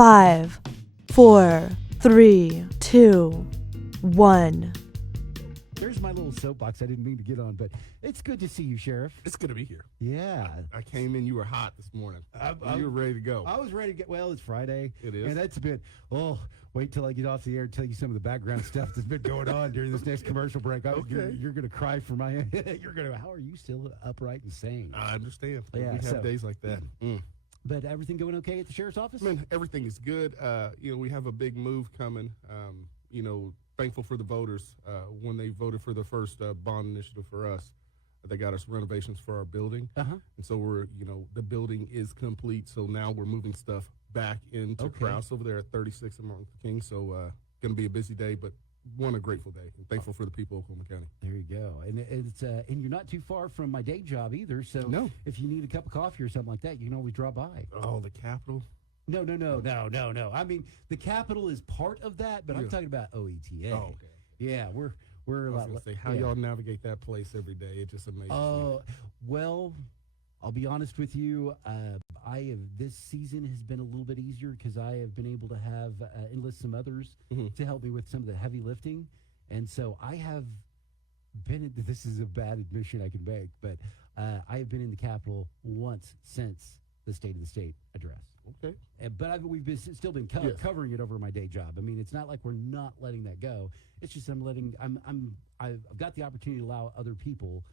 5, 4, 3, 2, 1. There's my little soapbox I didn't mean to get on, but it's good to see you, Sheriff. It's good to be here. Yeah. I came in, you were hot this morning. You were ready to go. I was ready to get, well, it's Friday. It is. And that's a bit, wait till I get off the air and tell you some of the background stuff that's been going on during this next commercial break. Okay. You're going to cry for my, how are you still upright and sane? I understand. Yeah, we have days like that. But everything going okay at the Sheriff's office? Man, everything is good. We have a big move coming. Thankful for the voters when they voted for the first bond initiative for us. They got us renovations for our building. Uh-huh. And so the building is complete. So now we're moving stuff back into Krause over there at 36 and Martin Luther King. So going to be a busy day, but a grateful day. And thankful for the people of Oklahoma County. There you go. And it's and you're not too far from my day job either. So No. if you need a cup of coffee or something like that, you can always drop by. Oh, the Capitol. No. I mean, the Capitol is part of that, but I'm talking about OETA. Oh, okay. Yeah, we're I was going to say, how y'all navigate that place every day? It just amazes me. Well, I'll be honest with you. This season has been a little bit easier because I have been able to have enlist some others to help me with some of the heavy lifting, and so I have been. This is a bad admission I can make, but I have been in the Capitol once since the State of the State address. Okay. But we've still been covering it over my day job. I mean, it's not like we're not letting that go. It's just I've got the opportunity to allow other people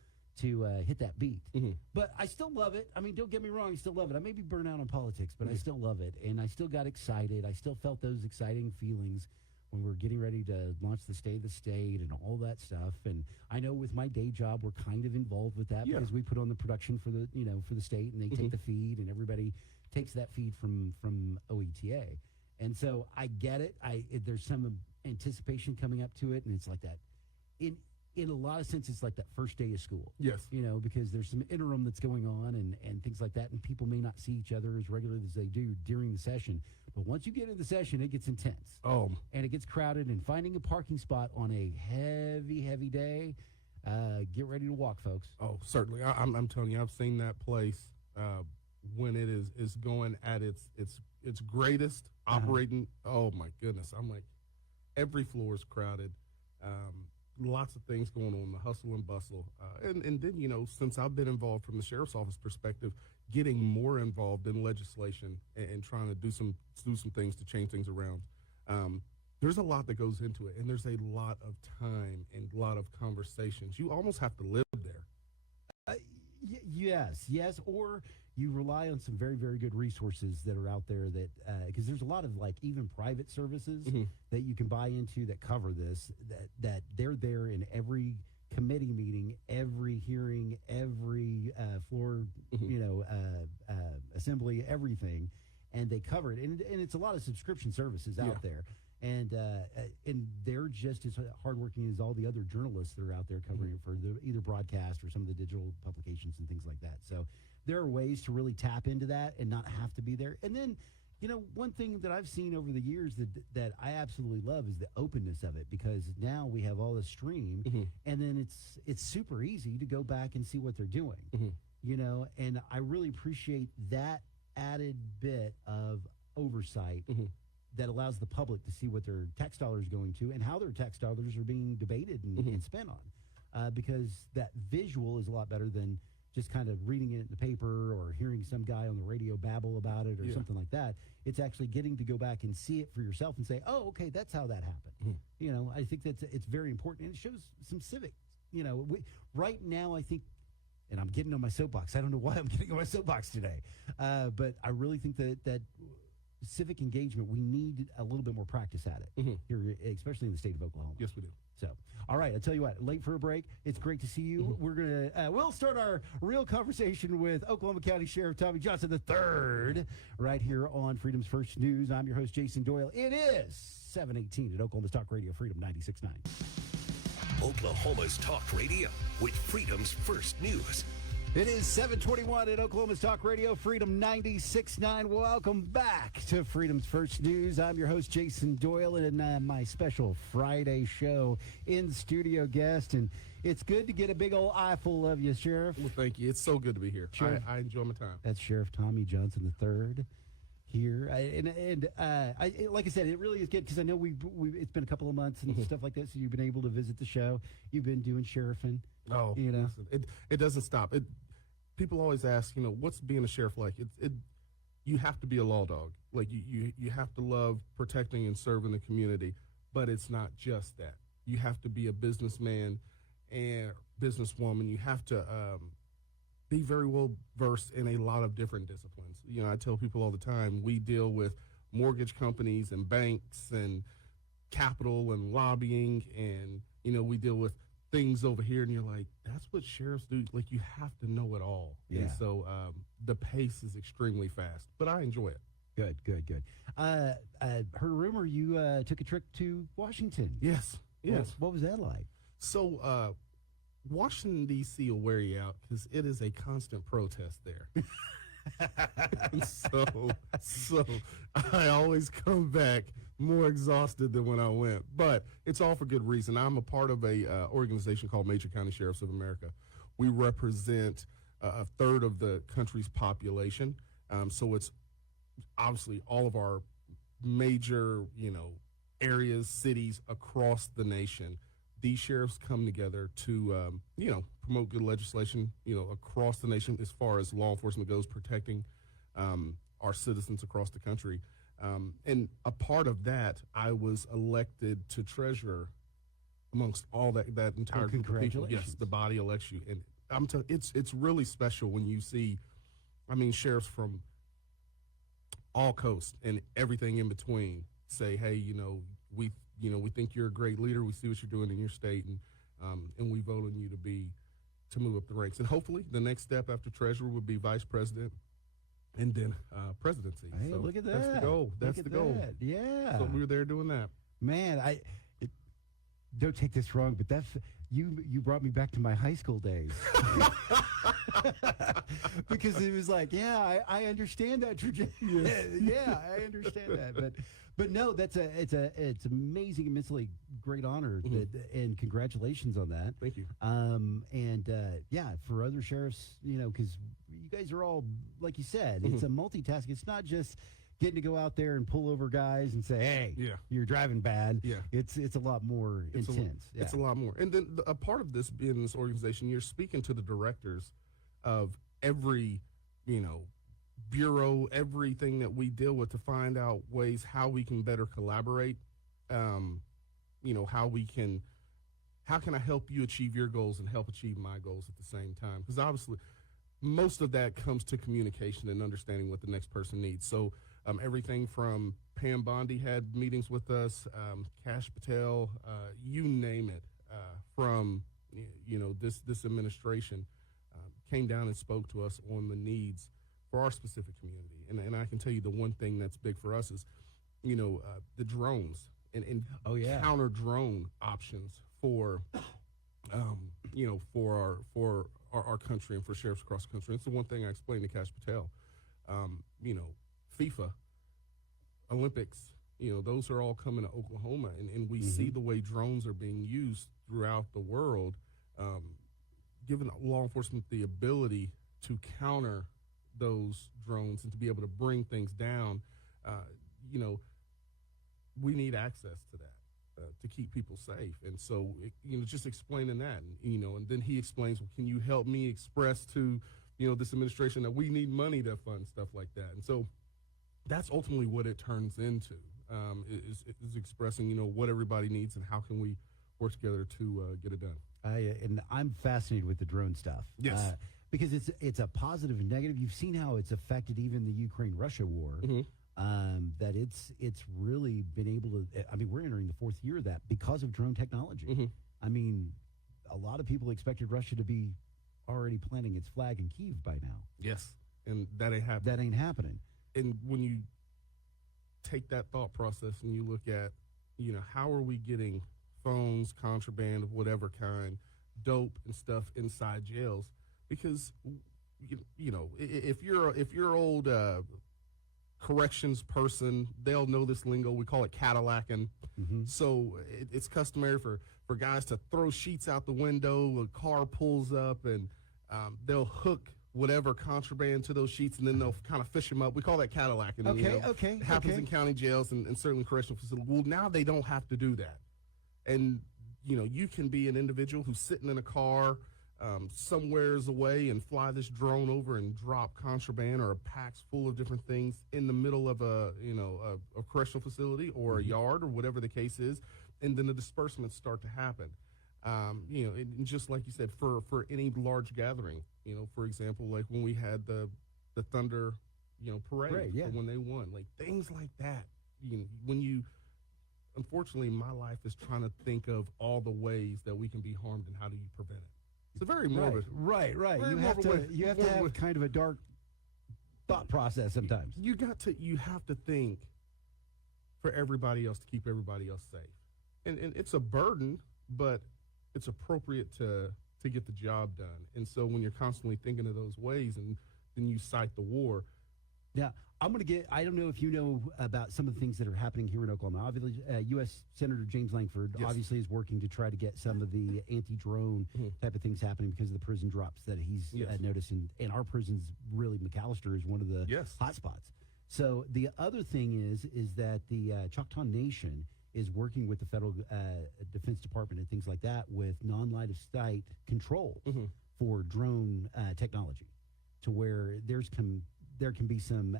to hit that beat. Mm-hmm. But I still love it. I mean, don't get me wrong, I still love it. I may be burnt out on politics, but I still love it. And I still got excited. I still felt those exciting feelings when we were getting ready to launch the State of the State and all that stuff. And I know with my day job, we're kind of involved with that because we put on the production for the state, and they take the feed, and everybody takes that feed from OETA. And so I get it. There's some anticipation coming up to it, and it's like that. In a lot of sense, it's like that first day of school. Yes. Because there's some interim that's going on and things like that, and people may not see each other as regularly as they do during the session. But once you get into the session, it gets intense. Oh. And it gets crowded, and finding a parking spot on a heavy, heavy day, get ready to walk, folks. Oh, certainly. I'm telling you, I've seen that place when it is going at its greatest, operating. Oh, my goodness. I'm like, every floor is crowded. Lots of things going on, the hustle and bustle. And then, since I've been involved from the sheriff's office perspective, getting more involved in legislation and trying to do some things to change things around. There's a lot that goes into it, and there's a lot of time and a lot of conversations. You almost have to live there. Yes, or you rely on some very, very good resources that are out there that because there's a lot of even private services that you can buy into that cover this, that they're there in every committee meeting, every hearing, every floor, assembly, everything, and they cover it. And it's a lot of subscription services out there. And they're just as hardworking as all the other journalists that are out there covering it for either broadcast or some of the digital publications and things like that. So there are ways to really tap into that and not have to be there. And then, one thing that I've seen over the years that I absolutely love is the openness of it, because now we have all the stream, and then it's super easy to go back and see what they're doing, and I really appreciate that added bit of oversight that allows the public to see what their tax dollars are going to and how their tax dollars are being debated and spent on, because that visual is a lot better than just kind of reading it in the paper or hearing some guy on the radio babble about it or something like that. It's actually getting to go back and see it for yourself and say, oh, okay, that's how that happened. I think it's very important, and it shows some civic. Right now, I think, and I'm getting on my soapbox. I don't know why I'm getting on my soapbox today, but I really think that civic engagement, we need a little bit more practice at it here, especially in the state of Oklahoma. Yes, we do. So, all right, I'll tell you what, late for a break. It's great to see you. We'll start our real conversation with Oklahoma County Sheriff Tommie Johnson III right here on Freedom's First News. I'm your host, Jason Doyle. It is 7:18 at Oklahoma's Talk Radio, Freedom 96.9. Oklahoma's Talk Radio with Freedom's First News. It is 7:21 at Oklahoma's Talk Radio, Freedom 96.9. Welcome back to Freedom's First News. I'm your host, Jason Doyle, and my special Friday show in studio guest. And it's good to get a big old eyeful of you, Sheriff. Well, thank you. It's so good to be here. I enjoy my time. That's Sheriff Tommie Johnson III. here. Like I said, it really is good because I know it's been a couple of months and stuff like that. So you've been able to visit the show. You've been doing sheriffing. Oh, you know, listen, it doesn't stop. People always ask, what's being a sheriff like? You have to be a law dog. Like you have to love protecting and serving the community, but it's not just that. You have to be a businessman and businesswoman. You have to be very well versed in a lot of different disciplines. I tell people all the time, we deal with mortgage companies and banks and capital and lobbying, and we deal with things over here, and you're like, that's what sheriffs do. Like, you have to know it all. Yeah. And so the pace is extremely fast, but I enjoy it. Good. Heard a rumor you took a trip to Washington. Yes. What was that like? So Washington, D.C. will wear you out because it is a constant protest there. so I always come back more exhausted than when I went. But it's all for good reason. I'm a part of a organization called Major County Sheriffs of America. We represent a third of the country's population. So it's obviously all of our major, areas, cities across the nation. These sheriffs come together to, promote good legislation, across the nation as far as law enforcement goes, protecting our citizens across the country. And a part of that, I was elected to treasurer amongst all that entire group of people. Yes, the body elects you. And it's really special when you see, sheriffs from all coast and everything in between say, hey, we think you're a great leader. We see what you're doing in your state, and we vote on you to move up the ranks. And hopefully, the next step after treasurer would be vice president, and then presidency. Hey, so look at that! That's the goal. That's the goal. Yeah. So we were there doing that. Man, don't take this wrong, but you brought me back to my high school days. Because it was like, I understand that trajectory. Yeah, I understand that. But no, it's amazing, immensely great honor, and congratulations on that. Thank you. For other sheriffs, because you guys are all, like you said, it's a multitask. It's not just getting to go out there and pull over guys and say, hey, you're driving bad. Yeah. It's a lot more intense. It's a lot more. And then a part of this being this organization, you're speaking to the directors of every, bureau, everything that we deal with to find out ways how we can better collaborate. How can I help you achieve your goals and help achieve my goals at the same time? Because obviously most of that comes to communication and understanding what the next person needs. So everything from Pam Bondi had meetings with us, Kash Patel, you name it, from this administration came down and spoke to us on the needs for our specific community. And I can tell you the one thing that's big for us is, the drones and counter drone options for our country and for sheriffs across the country. It's the one thing I explained to Kash Patel. FIFA, Olympics, those are all coming to Oklahoma, and we see the way drones are being used throughout the world, giving law enforcement the ability to counter those drones and to be able to bring things down. We need access to that to keep people safe. And so, just explaining that, and then he explains, well, can you help me express to, this administration that we need money to fund stuff like that? And so that's ultimately what it turns into, is expressing, what everybody needs and how can we work together to get it done. And I'm fascinated with the drone stuff. Yes. Because it's a positive and negative. You've seen how it's affected even the Ukraine-Russia war. That it's really been able to. We're entering the fourth year of that because of drone technology. A lot of people expected Russia to be already planting its flag in Kyiv by now. Yes, and that ain't happening. And when you take that thought process and you look at, how are we getting phones, contraband of whatever kind, dope and stuff inside jails? Because, if you're old corrections person, they'll know this lingo. We call it Cadillacing. So it's customary for guys to throw sheets out the window. A car pulls up and they'll hook whatever contraband to those sheets, and then they'll kind of fish them up. We call that Cadillacing. It happens in county jails and certainly correctional facilities. Well, now they don't have to do that. And, you can be an individual who's sitting in a car somewheres away and fly this drone over and drop contraband or a packs full of different things in the middle of a correctional facility or a yard or whatever the case is, and then the disbursements start to happen. And just like you said, for any large gathering, for example, like when we had the Thunder, parade yeah. when they won, like things like that. Unfortunately, my life is trying to think of all the ways that we can be harmed and how do you prevent it. It's a very morbid. Right. Very You have morbid to have kind of a dark thought process sometimes. You have to think for everybody else to keep everybody else safe. And it's a burden, but it's appropriate to get the job done. And so when you're constantly thinking of those ways and then you cite the war. Yeah, I don't know if you know about some of the things that are happening here in Oklahoma. Obviously, U.S. Senator James Langford obviously is working to try to get some of the anti-drone type of things happening because of the prison drops that he's noticed. And our prison's really, McAllister is one of the hot spots. So the other thing is that the Choctaw Nation is working with the federal Defense Department and things like that with non-line of sight control for drone technology, to where there can be some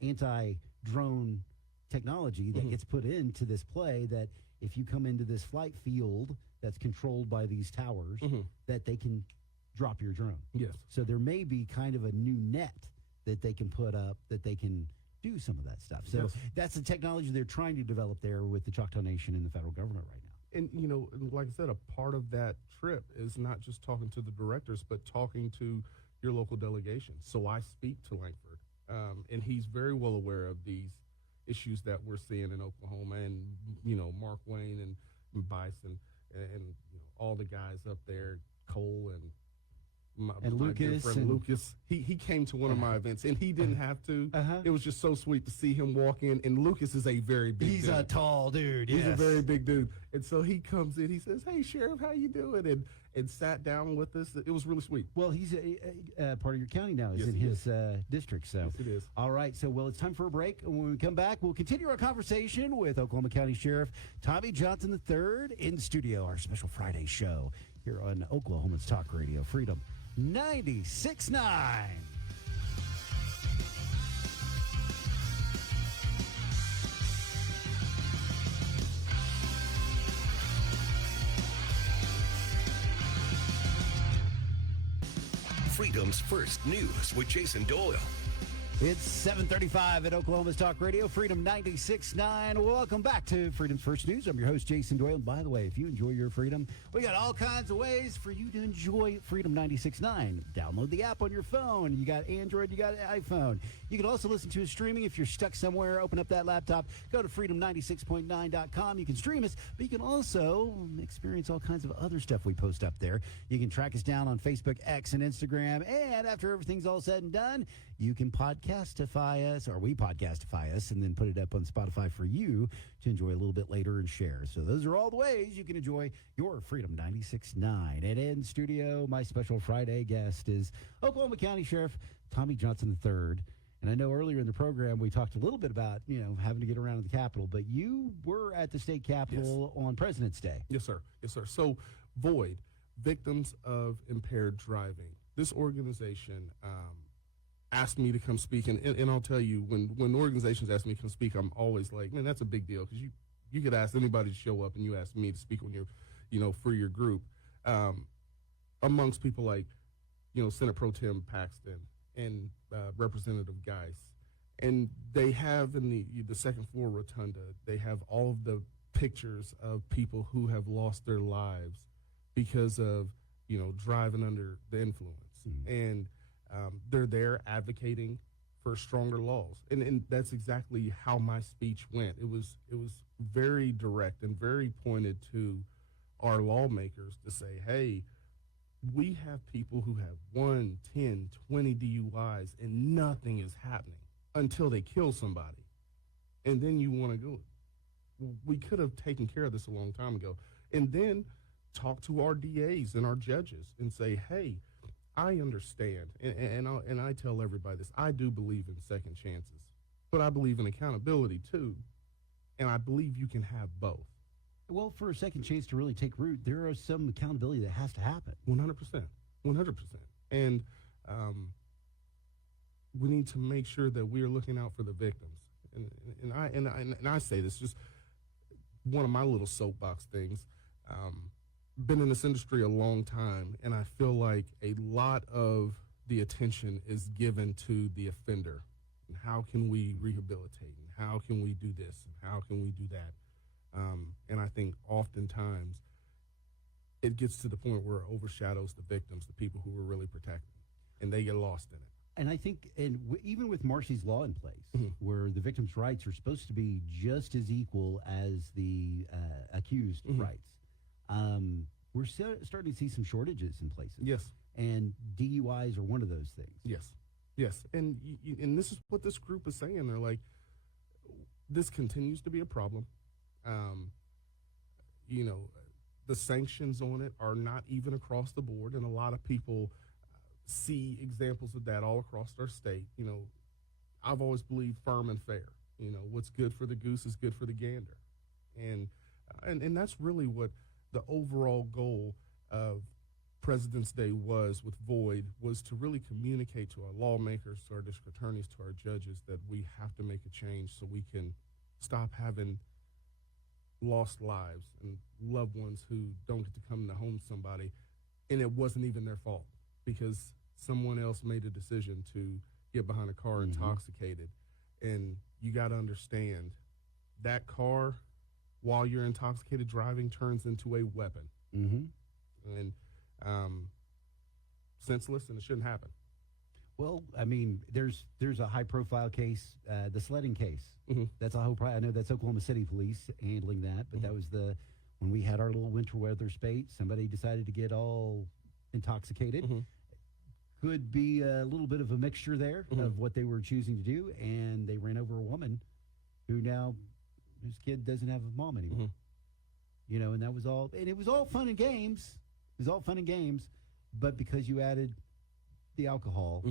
anti-drone technology that gets put into this play, that if you come into this flight field that's controlled by these towers, that they can drop your drone. Yes. So there may be kind of a new net that they can put up that they can do some of that stuff. So that's the technology they're trying to develop there with the Choctaw Nation and the federal government right now. And, like I said, a part of that trip is not just talking to the directors, but talking to your local delegation. So I speak to Langford, and he's very well aware of these issues that we're seeing in Oklahoma, and, Mark Wayne and Bison and all the guys up there, Cole and my Lucas good friend Lucas. He came to one of my events, and he didn't have to. It was just so sweet to see him walk in. And Lucas is a very big dude. He's a tall dude. He's a very big dude. And so he comes in, he says, "Hey, Sheriff, how you doing?" And sat down with us. It was really sweet. Well, he's a part of your county now. He's in his district. So. Yes, it is. All right. So, it's time for a break. And when we come back, we'll continue our conversation with Oklahoma County Sheriff Tommie Johnson III in studio, our special Friday show here on Oklahoma's Talk Radio, Freedom 96.9. Freedom's First News with Jason Doyle. It's 7:35 at Oklahoma's Talk Radio, Freedom 96.9. Welcome back to Freedom's First News. I'm your host, Jason Doyle. And by the way, if you enjoy your freedom, we got all kinds of ways for you to enjoy Freedom 96.9. Download the app on your phone. You got Android, you got iPhone. You can also listen to us streaming if you're stuck somewhere. Open up that laptop, go to freedom96.9.com. You can stream us, but you can also experience all kinds of other stuff we post up there. You can track us down on Facebook, X, and Instagram. And after everything's all said and done, you can podcastify us, or we podcastify us, and then put it up on Spotify for you to enjoy a little bit later and share. So those are all the ways you can enjoy your Freedom 96.9. And in studio, my special Friday guest is Oklahoma County Sheriff Tommie Johnson III. And I know earlier in the program we talked a little bit about, having to get around to the Capitol, but you were at the state Capitol on President's Day. Yes, sir. Yes, sir. So, VOID, Victims of Impaired Driving. This organization asked me to come speak, and I'll tell you, when organizations ask me to come speak, I'm always like, man, that's a big deal, because you could ask anybody to show up, and you ask me to speak on your, for your group, amongst people like, Senate Pro Tem Paxton and Representative Geis, and they have in the second floor rotunda, they have all of the pictures of people who have lost their lives because of driving under the influence, and they're there advocating for stronger laws, and that's exactly how my speech went. It was very direct and very pointed to our lawmakers to say, hey, we have people who have 1, 10, 20 DUIs, and nothing is happening until they kill somebody, and then you want to go. We could have taken care of this a long time ago, and then talk to our DAs and our judges and say, hey, I understand, and I tell everybody this. I do believe in second chances, but I believe in accountability too, and I believe you can have both. Well, for a second chance to really take root, there is some accountability that has to happen. 100%, 100%, and we need to make sure that we are looking out for the victims. And I say this just one of my little soapbox things. Been in this industry a long time, and I feel like a lot of the attention is given to the offender. And how can we rehabilitate? And how can we do this? And how can we do that? And I think oftentimes it gets to the point where it overshadows the victims, the people who were really protected, and they get lost in it. And I think, even with Marcy's law in place, where the victim's rights are supposed to be just as equal as the accused rights, we're starting to see some shortages in places. Yes. And DUIs are one of those things. Yes. Yes. And and this is what this group is saying. They're like, this continues to be a problem. The sanctions on it are not even across the board, and a lot of people see examples of that all across our state. I've always believed firm and fair. What's good for the goose is good for the gander, and that's really what the overall goal of President's Day was with Void, was to really communicate to our lawmakers, to our district attorneys, to our judges, that we have to make a change so we can stop having lost lives and loved ones who don't get to come to home to somebody, and it wasn't even their fault because someone else made a decision to get behind a car intoxicated. And you got to understand that car, while you're intoxicated driving, turns into a weapon. And senseless, and it shouldn't happen. Well, I mean, there's a high-profile case, the sledding case. That's a whole. I know that's Oklahoma City Police handling that, but that was when we had our little winter weather spate. Somebody decided to get all intoxicated. Could be a little bit of a mixture there of what they were choosing to do, and they ran over a woman whose kid doesn't have a mom anymore. And that was all. And it was all fun and games. It was all fun and games, but because you added the alcohol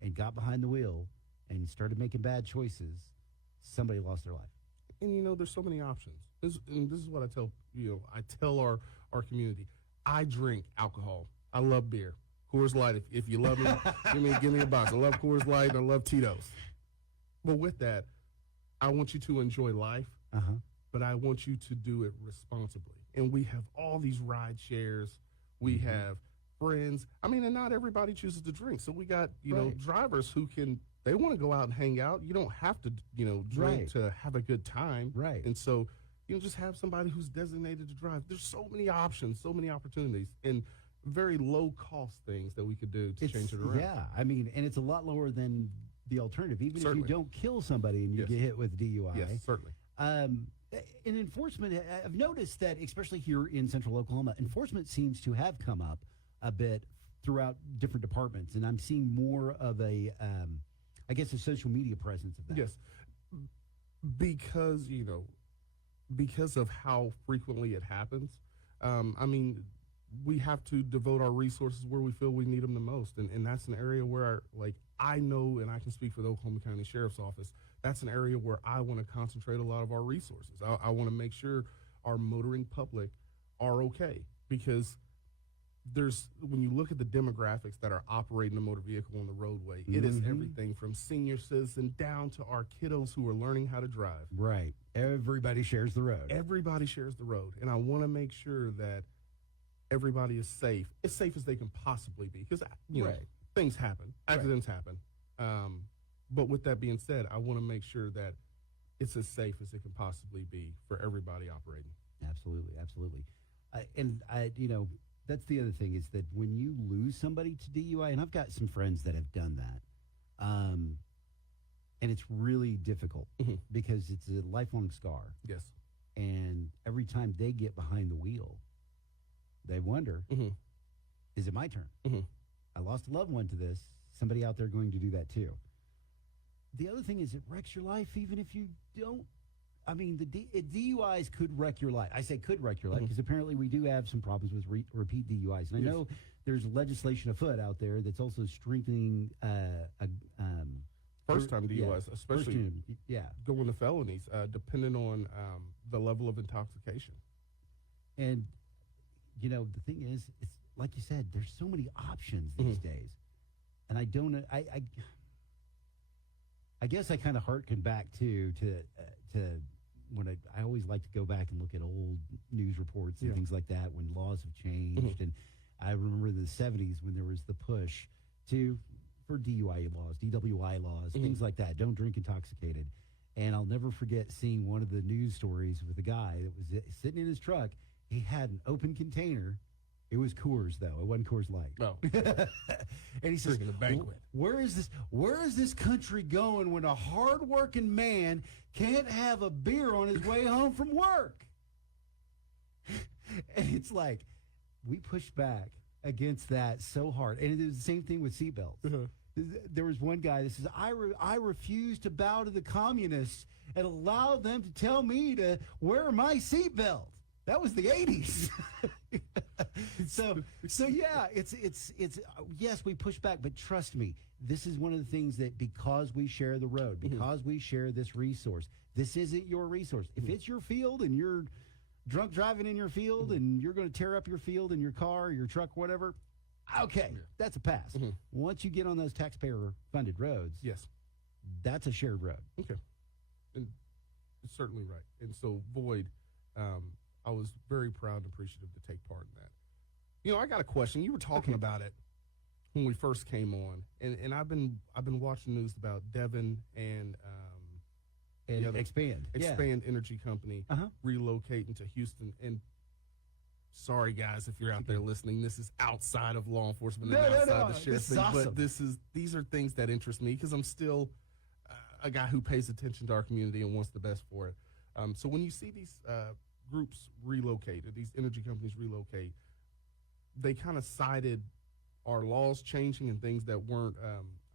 and got behind the wheel and started making bad choices, somebody lost their life. And there's so many options. This is what I tell our community. I drink alcohol. I love beer. Coors Light. If you love me, give me a box. I love Coors Light and I love Tito's. But with that, I want you to enjoy life, but I want you to do it responsibly. And we have all these ride shares. We have friends. I mean, and not everybody chooses to drink. So we got, drivers who they want to go out and hang out. You don't have to, drink to have a good time. Right. And so, just have somebody who's designated to drive. There's so many options, so many opportunities, and very low cost things that we could do to change it around. Yeah. I mean, and it's a lot lower than the alternative, even Certainly. if you don't kill somebody and you get hit with DUI. Yes, certainly. In enforcement, I've noticed that, especially here in central Oklahoma, enforcement seems to have come up a bit throughout different departments, and I'm seeing more of a social media presence of that. Yes, because of how frequently it happens. We have to devote our resources where we feel we need them the most, and that's an area where, I know, and I can speak for the Oklahoma County Sheriff's Office, that's an area where I want to concentrate a lot of our resources. I want to make sure our motoring public are okay, because when you look at the demographics that are operating a motor vehicle on the roadway, it is everything from senior citizen down to our kiddos who are learning how to drive. Right. Everybody shares the road. Everybody shares the road, and I want to make sure that everybody is safe, as safe as they can possibly be, because things happen, accidents happen. But with that being said, I want to make sure that it's as safe as it can possibly be for everybody operating. Absolutely, absolutely. That's the other thing, is that when you lose somebody to DUI, and I've got some friends that have done that, and it's really difficult because it's a lifelong scar. Yes. And every time they get behind the wheel, they wonder, is it my turn? I lost a loved one to this. Somebody out there going to do that too. The other thing is, it wrecks your life even if you don't I mean, DUIs could wreck your life. I say could wreck your life because apparently we do have some problems with repeat DUIs. And I know there's legislation afoot out there that's also strengthening first-time DUIs, especially going to felonies, depending on the level of intoxication. And, you know, the thing is, it's like you said, there's so many options these days. And I don't, I guess I kind of harken back to when I always like to go back and look at old news reports and things like that when laws have changed. And I remember the 70s when there was the push for DUI laws, DWI laws, things like that. Don't drink intoxicated. And I'll never forget seeing one of the news stories with a guy that was sitting in his truck. He had an open container. It was Coors, though. It wasn't Coors Light. Oh. And he says, a banquet. Where is this country going when a hardworking man can't have a beer on his way home from work? And it's like, we pushed back against that so hard. And it was the same thing with seatbelts. There was one guy that says, I refuse to bow to the communists and allow them to tell me to wear my seatbelt. That was the 80s. So yeah, it's yes, we push back, but trust me, this is one of the things that because we share the road, because we share this resource, this isn't your resource. If it's your field and you're drunk driving in your field and you're going to tear up your field in your car, your truck, whatever, okay, that's a pass. Once you get on those taxpayer-funded roads, that's a shared road. Okay, and it's certainly right. And so, Boyd, I was very proud and appreciative to take part in that. You know, I got a question. You were talking about it when we first came on, and I've been watching news about Devon and Expand Energy Company relocating to Houston. And sorry, guys, if you're out there listening, this is outside of law enforcement and outside the sheriff's thing. Awesome. But these are things that interest me because I'm still a guy who pays attention to our community and wants the best for it. So when you see these groups relocated, these energy companies relocate, they kind of cited our laws changing and things that weren't,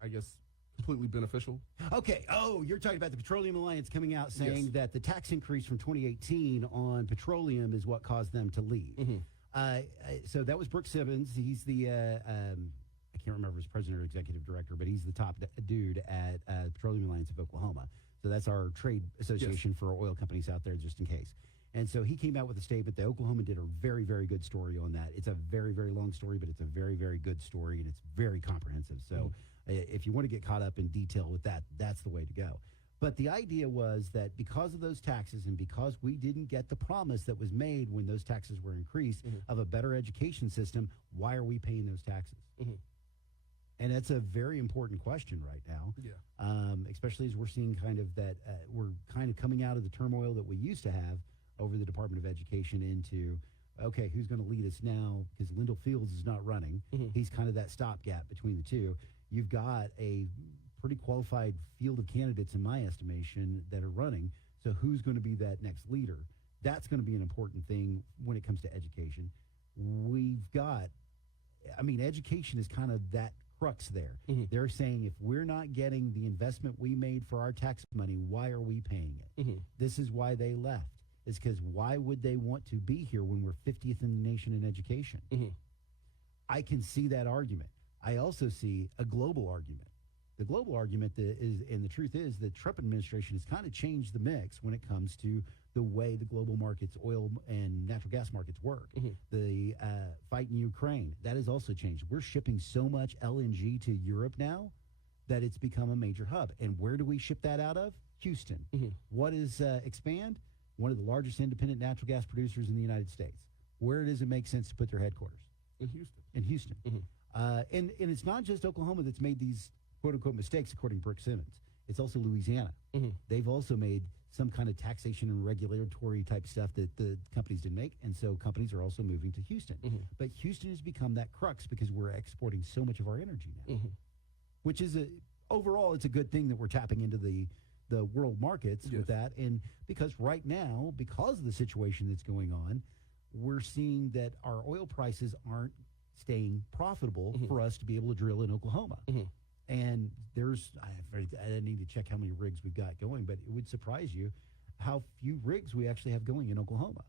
I guess, completely beneficial. Okay. Oh, you're talking about the Petroleum Alliance coming out saying that the tax increase from 2018 on petroleum is what caused them to leave. So that was Brooke Simmons. He's the, I can't remember his president or executive director, but he's the top dude at Petroleum Alliance of Oklahoma. So that's our trade association for oil companies out there, just in case. And so he came out with a statement. The Oklahoma did a very, very good story on that. It's a very, very long story, but it's a very, very good story, and it's very comprehensive. So if you want to get caught up in detail with that, that's the way to go. But the idea was that because of those taxes and because we didn't get the promise that was made when those taxes were increased of a better education system, why are we paying those taxes? And that's a very important question right now, especially as we're seeing kind of that we're kind of coming out of the turmoil that we used to have over the Department of Education into, okay, who's going to lead us now? Because Lyndall Fields is not running. He's kind of that stopgap between the two. You've got a pretty qualified field of candidates, in my estimation, that are running. So who's going to be that next leader? That's going to be an important thing when it comes to education. We've got, I mean, education is kind of that crux there. They're saying if we're not getting the investment we made for our tax money, why are we paying it? This is why they left. It's because why would they want to be here when we're 50th in the nation in education? I can see that argument. I also see a global argument. The global argument is, and the truth is, the Trump administration has kind of changed the mix when it comes to the way the global markets, oil and natural gas markets work. The fight in Ukraine, that has also changed. We're shipping so much LNG to Europe now that it's become a major hub. And where do we ship that out of? Houston. What is Expand? One of the largest independent natural gas producers in the United States. Where does it make sense to put their headquarters? In Houston. In Houston. And it's not just Oklahoma that's made these quote-unquote mistakes, according to Brooke Simmons. It's also Louisiana. They've also made some kind of taxation and regulatory type stuff that the companies didn't make, and so companies are also moving to Houston. But Houston has become that crux because we're exporting so much of our energy now, which is, overall, it's a good thing that we're tapping into the world markets with that. And because right now, because of the situation that's going on, we're seeing that our oil prices aren't staying profitable for us to be able to drill in Oklahoma. And I need to check how many rigs we've got going, but it would surprise you. how few rigs we actually have going in Oklahoma.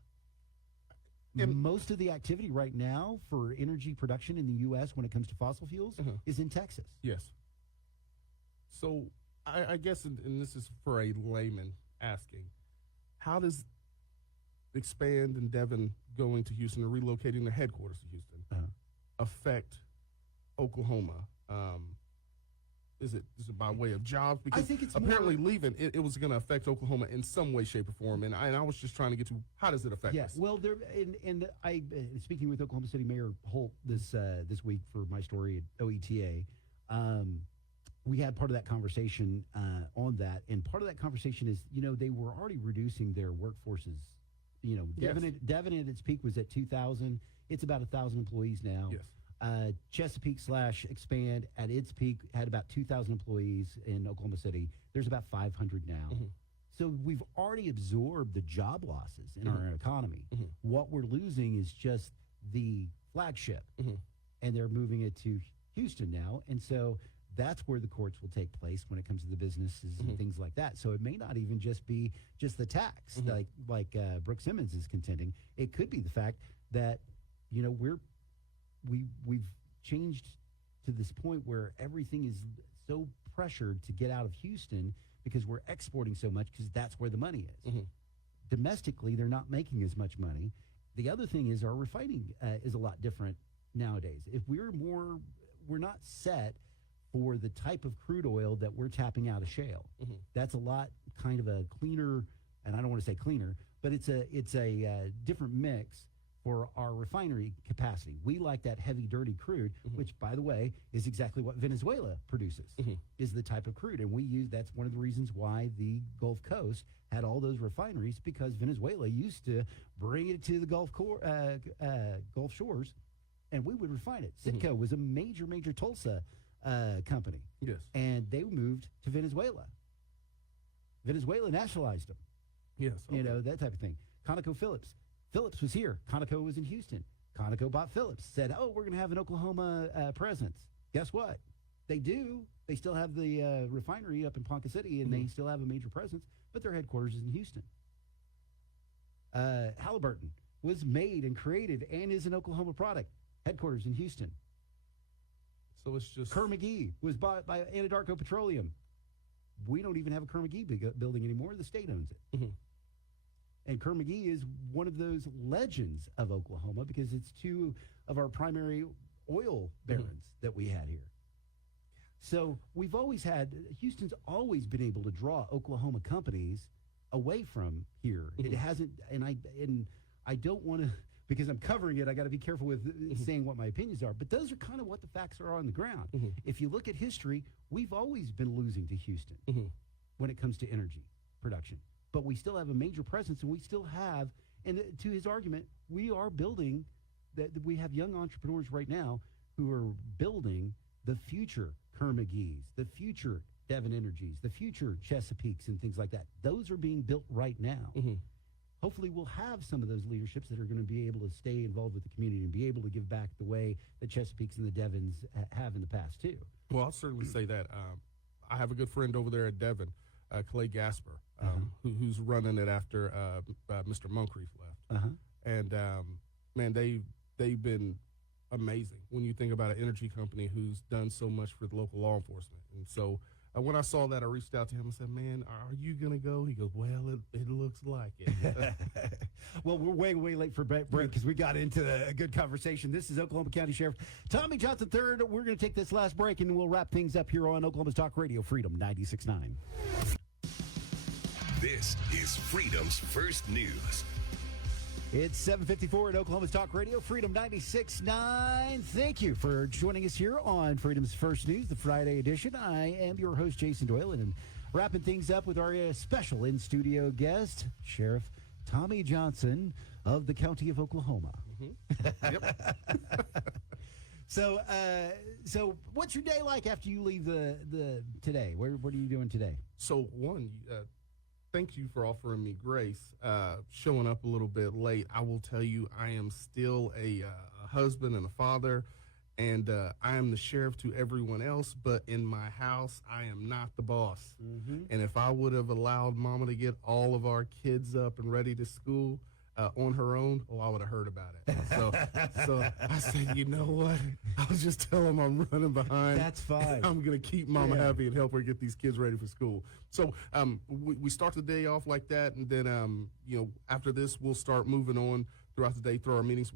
And most of the activity right now for energy production in the U.S. when it comes to fossil fuels is in Texas. yes. So I guess, and this is for a layman asking, how does Expand and Devon going to Houston or relocating their headquarters to Houston affect Oklahoma? Is it by way of jobs? Because I think it's apparently leaving, it was going to affect Oklahoma in some way, shape, or form. And I was just trying to get to, how does it affect us? Well, there and I speaking with Oklahoma City Mayor Holt this week for my story at OETA, we had part of that conversation on that, and part of that conversation is, they were already reducing their workforces. Devon at its peak was at 2,000. It's about 1,000 employees now. Yes. Chesapeake / Expand at its peak had about 2,000 employees in Oklahoma City. There's about 500 now. So we've already absorbed the job losses in our economy. What we're losing is just the flagship, and they're moving it to Houston now. And so that's where the courts will take place when it comes to the businesses and things like that. So it may not even just be just the tax, like Brooke Simmons is contending. It could be the fact that, we've changed to this point where everything is so pressured to get out of Houston because we're exporting so much because that's where the money is. Domestically, they're not making as much money. The other thing is our refining is a lot different nowadays. If we're not set for the type of crude oil that we're tapping out of shale. That's a lot kind of a cleaner, and I don't want to say cleaner, but it's a different mix for our refinery capacity. We like that heavy, dirty crude, which, by the way, is exactly what Venezuela produces, is the type of crude. And that's one of the reasons why the Gulf Coast had all those refineries, because Venezuela used to bring it to the Gulf shores, and we would refine it. Citgo was a major, major Tulsa company. Yes. And they moved to Venezuela. Venezuela nationalized them. Yes. Okay. That type of thing. ConocoPhillips. Phillips was here. Conoco was in Houston. Conoco bought Phillips, said, we're going to have an Oklahoma presence. Guess what? They do. They still have the refinery up in Ponca City, and they still have a major presence, but their headquarters is in Houston. Halliburton was made and created and is an Oklahoma product. Headquarters in Houston. So it's just... Kerr-McGee was bought by Anadarko Petroleum. We don't even have a Kerr-McGee building anymore. The state owns it. And Kerr-McGee is one of those legends of Oklahoma because it's two of our primary oil barons that we had here. So Houston's always been able to draw Oklahoma companies away from here. It hasn't, and I don't want to, because I'm covering it, I got to be careful with saying what my opinions are. But those are kind of what the facts are on the ground. If you look at history, we've always been losing to Houston when it comes to energy production. But we still have a major presence, and we still have, and to his argument, we are building, that we have young entrepreneurs right now who are building the future Kerr-McGees, the future Devon Energies, the future Chesapeakes and things like that. Those are being built right now. Hopefully we'll have some of those leaderships that are going to be able to stay involved with the community and be able to give back the way the Chesapeakes and the Devons have in the past too. Well, I'll certainly say that. I have a good friend over there at Devon, Clay Gasper, who's running it after Mr. Moncrief left. And, man, they've been amazing when you think about an energy company who's done so much for the local law enforcement. And so when I saw that, I reached out to him and said, man, are you going to go? He goes, well, it looks like it. Well, we're way, way late for break because we got into a good conversation. This is Oklahoma County Sheriff Tommie Johnson III. We're going to take this last break, and we'll wrap things up here on Oklahoma's Talk Radio, Freedom 96.9. This is Freedom's First News. It's 7:54 at Oklahoma's Talk Radio, Freedom 96.9. Thank you for joining us here on Freedom's First News, the Friday edition. I am your host, Jason Doyle, and wrapping things up with our special in-studio guest, Sheriff Tommie Johnson of the County of Oklahoma. Yep. So what's your day like after you leave the today? What are you doing today? So, thank you for offering me grace, showing up a little bit late. I will tell you, I am still a husband and a father, And I am the sheriff to everyone else, but in my house, I am not the boss. And if I would have allowed Mama to get all of our kids up and ready to school on her own, I would have heard about it. So I said, you know what? I'll just tell them I'm running behind. That's fine. I'm going to keep Mama happy and help her get these kids ready for school. So we start the day off like that, and then after this, we'll start moving on throughout the day through our meetings.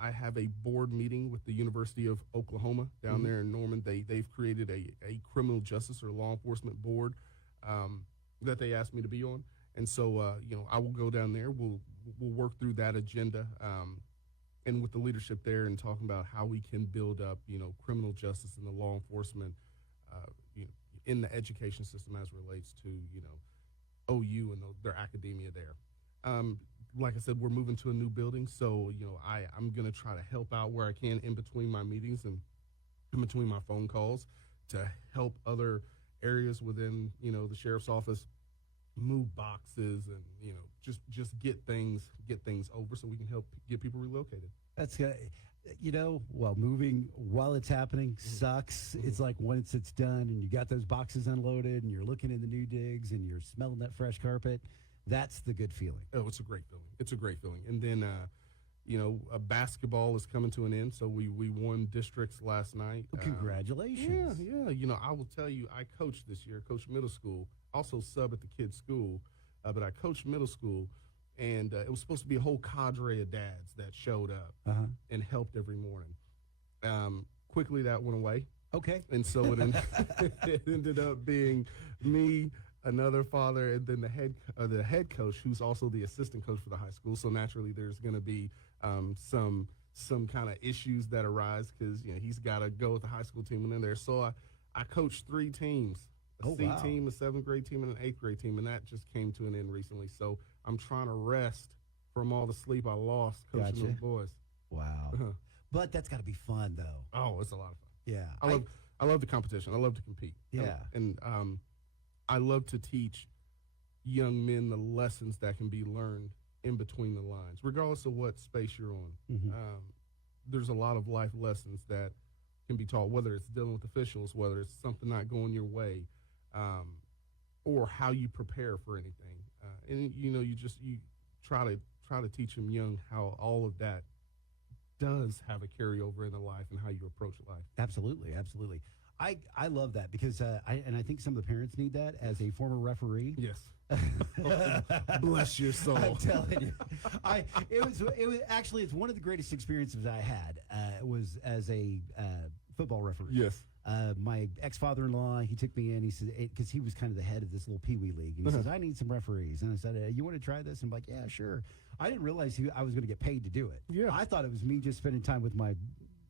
I have a board meeting with the University of Oklahoma down there in Norman. They've created a criminal justice or law enforcement board that they asked me to be on. And so, I will go down there. We'll work through that agenda and with the leadership there and talking about how we can build up, criminal justice and the law enforcement, in the education system as it relates to, OU and their academia there. Like I said, we're moving to a new building, so I'm going to try to help out where I can in between my meetings and in between my phone calls to help other areas within the sheriff's office move boxes and just get things over so we can help get people relocated. That's good. Moving while it's happening sucks. It's like once it's done and you got those boxes unloaded and you're looking in the new digs and you're smelling that fresh carpet. That's the good feeling. Oh, it's a great feeling. And then, basketball is coming to an end. So we won districts last night. Congratulations. Yeah. I will tell you, I coached this year, coached middle school, also sub at the kids' school, but I coached middle school, and it was supposed to be a whole cadre of dads that showed up and helped every morning. Quickly, that went away. Okay. And so it ended up being me, another father, and then the head coach, who's also the assistant coach for the high school. So naturally, there's going to be some kind of issues that arise because he's got to go with the high school team and then there. So I coached 3 teams: a C team, a 7th grade team, and an 8th grade team, and that just came to an end recently. So I'm trying to rest from all the sleep I lost coaching those boys. Wow. But that's got to be fun, though. Oh, it's a lot of fun. Yeah. I love the competition. I love to compete. Yeah. And I love to teach young men the lessons that can be learned in between the lines, regardless of what space you're on. There's a lot of life lessons that can be taught, whether it's dealing with officials, whether it's something not going your way, or how you prepare for anything. And you try to teach them young how all of that does have a carryover into life and how you approach life. Absolutely. I love that because I think some of the parents need that as a former referee. Yes. Bless your soul. I'm telling you, it was actually, it's one of the greatest experiences I had. Was as a football referee. Yes. My ex-father-in-law, he took me in. He said, because he was kind of the head of this little peewee league. And he says, I need some referees. And I said, you want to try this? And I'm like, yeah, sure. I didn't realize I was going to get paid to do it. Yeah. I thought it was me just spending time with my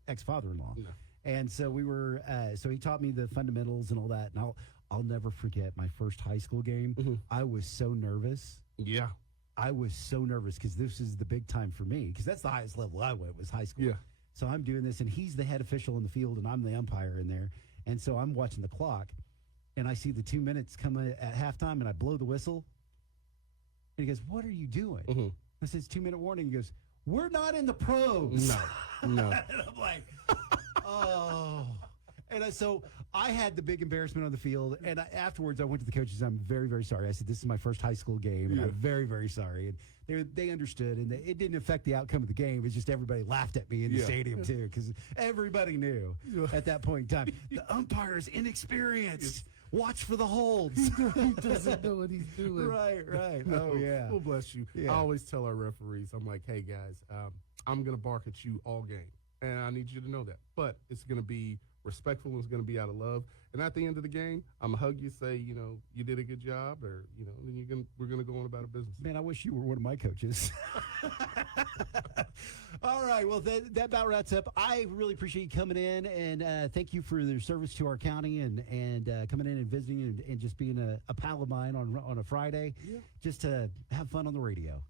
ex-father-in-law. No. And so we were, so he taught me the fundamentals and all that. And I'll never forget my first high school game. I was so nervous. Yeah. I was so nervous because this is the big time for me because that's the highest level I went was high school. Yeah. So I'm doing this, and he's the head official in the field, and I'm the umpire in there. And so I'm watching the clock, and I see the 2 minutes come at halftime, and I blow the whistle. And he goes, what are you doing? I said, it's 2-minute warning. He goes, we're not in the pros. No. And I'm like, oh. And so I had the big embarrassment on the field, and afterwards I went to the coaches. I'm very, very sorry. I said, this is my first high school game, and I'm very, very sorry. And they understood, and it didn't affect the outcome of the game. It's just everybody laughed at me in the stadium, too, because everybody knew at that point in time. The umpire is inexperienced. Watch for the holds. He doesn't know what he's doing. Right. No, Oh, yeah. Well, bless you. Yeah. I always tell our referees, I'm like, hey, guys, I'm going to bark at you all game, and I need you to know that. But it's going to be respectful, and it's going to be out of love. And at the end of the game, I'm going to hug you, say, you did a good job, or, then we're going to go on about our business. Man, I wish you were one of my coaches. All right, well, that about wraps up. I really appreciate you coming in, and thank you for your service to our county and coming in and visiting and just being a pal of mine on a Friday, just to have fun on the radio.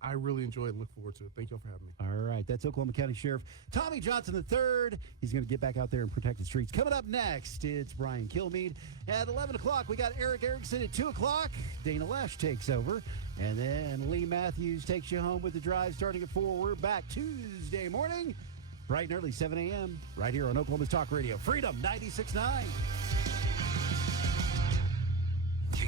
I really enjoy it and look forward to it. Thank you all for having me. All right, that's Oklahoma County Sheriff Tommie Johnson III. He's going to get back out there and protect the streets. Coming up next, it's Brian Kilmeade. At 11 o'clock, we got Eric Erickson. At 2 o'clock, Dana Lash takes over. And then Lee Matthews takes you home with the drive starting at 4. We're back Tuesday morning bright and early, 7 a.m., right here on Oklahoma's Talk Radio. Freedom 96.9.